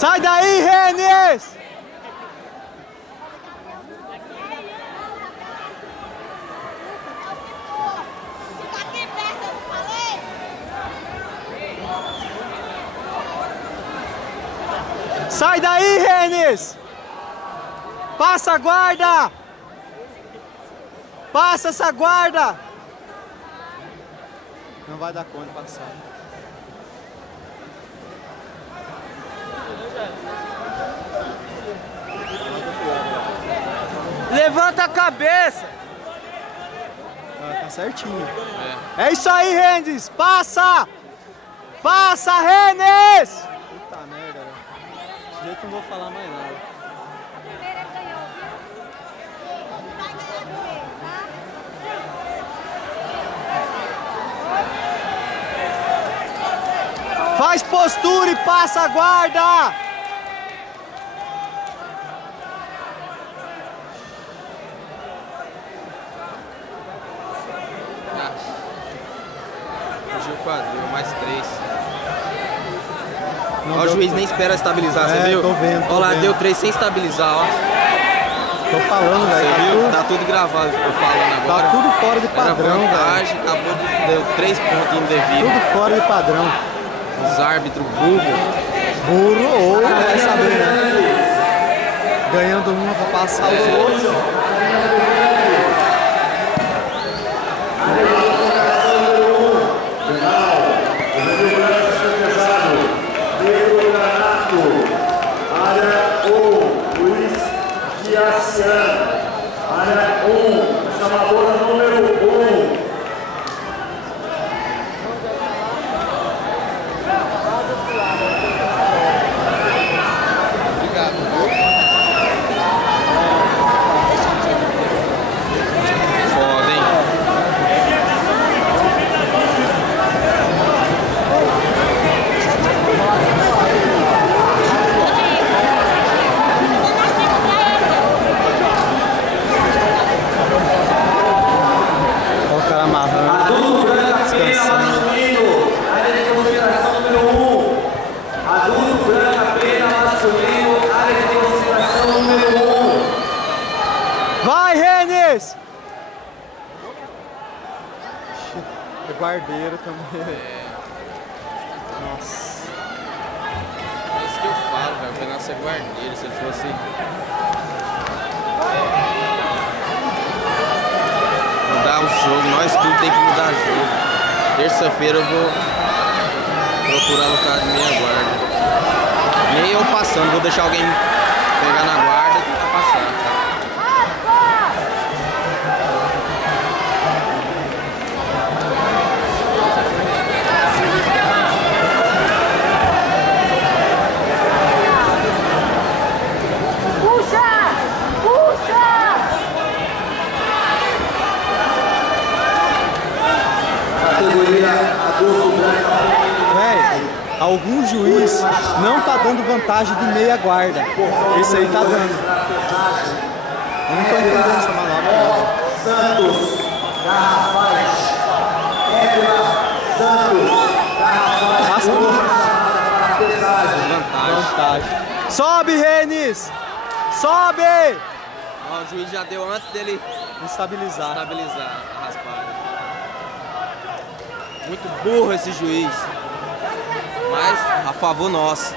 Sai daí, Renes! Sai daí, Renes! Passa a guarda! Passa essa guarda! Não vai dar conta de passar. Levanta a cabeça! Ah, tá certinho. É isso aí, Renes! Passa! Passa, Renes! Puta merda, velho. Desse jeito não vou falar mais nada. Faz postura e passa a guarda! Fugiu o quadril, mais 3. Ó, o juiz nem espera estabilizar, você viu? Tô vendo. Ó lá, deu 3 sem estabilizar, ó. Tô falando, velho. Você viu? Tá tudo gravado, eu falando agora. Tá tudo fora de padrão, velho. Vantagem, acabou, deu 3 pontos indevidos. Tudo fora de padrão. Os árbitros burros. Burro ou vai saber, né? Ganhando uma pra passar os outros. Área 1, Luiz Giacian. Área 1, chamadora número 1. Foda, hein? Olha o cara amarrando, descansando. Área de consideração número 1. Adulto branco apenas masculino. Área de consideração número 1. Vai, Renes! É guardeiro também. Nossa. É isso que eu falo, velho. O Venâncio é guardeiro. Se ele fosse. Mudar o jogo, nós tudo tem que mudar o jogo. Terça-feira eu vou procurar no cara de meia guarda. Nem eu passando, vou deixar alguém pegar na guarda e tentar passar. Categoria adulto branco. Velho, alguns juízes não tá dando vantagem de meia guarda. Esse aí tá dando. Eu não tô entendendo essa manobra. Santos, Garrafais. Edna Santos, Garrafais. Vantagem. Sobe, Renes! Sobe! Ó, o juiz já deu antes dele Estabilizar. estabilizar a raspada. Muito burro esse juiz. Mas a favor nosso.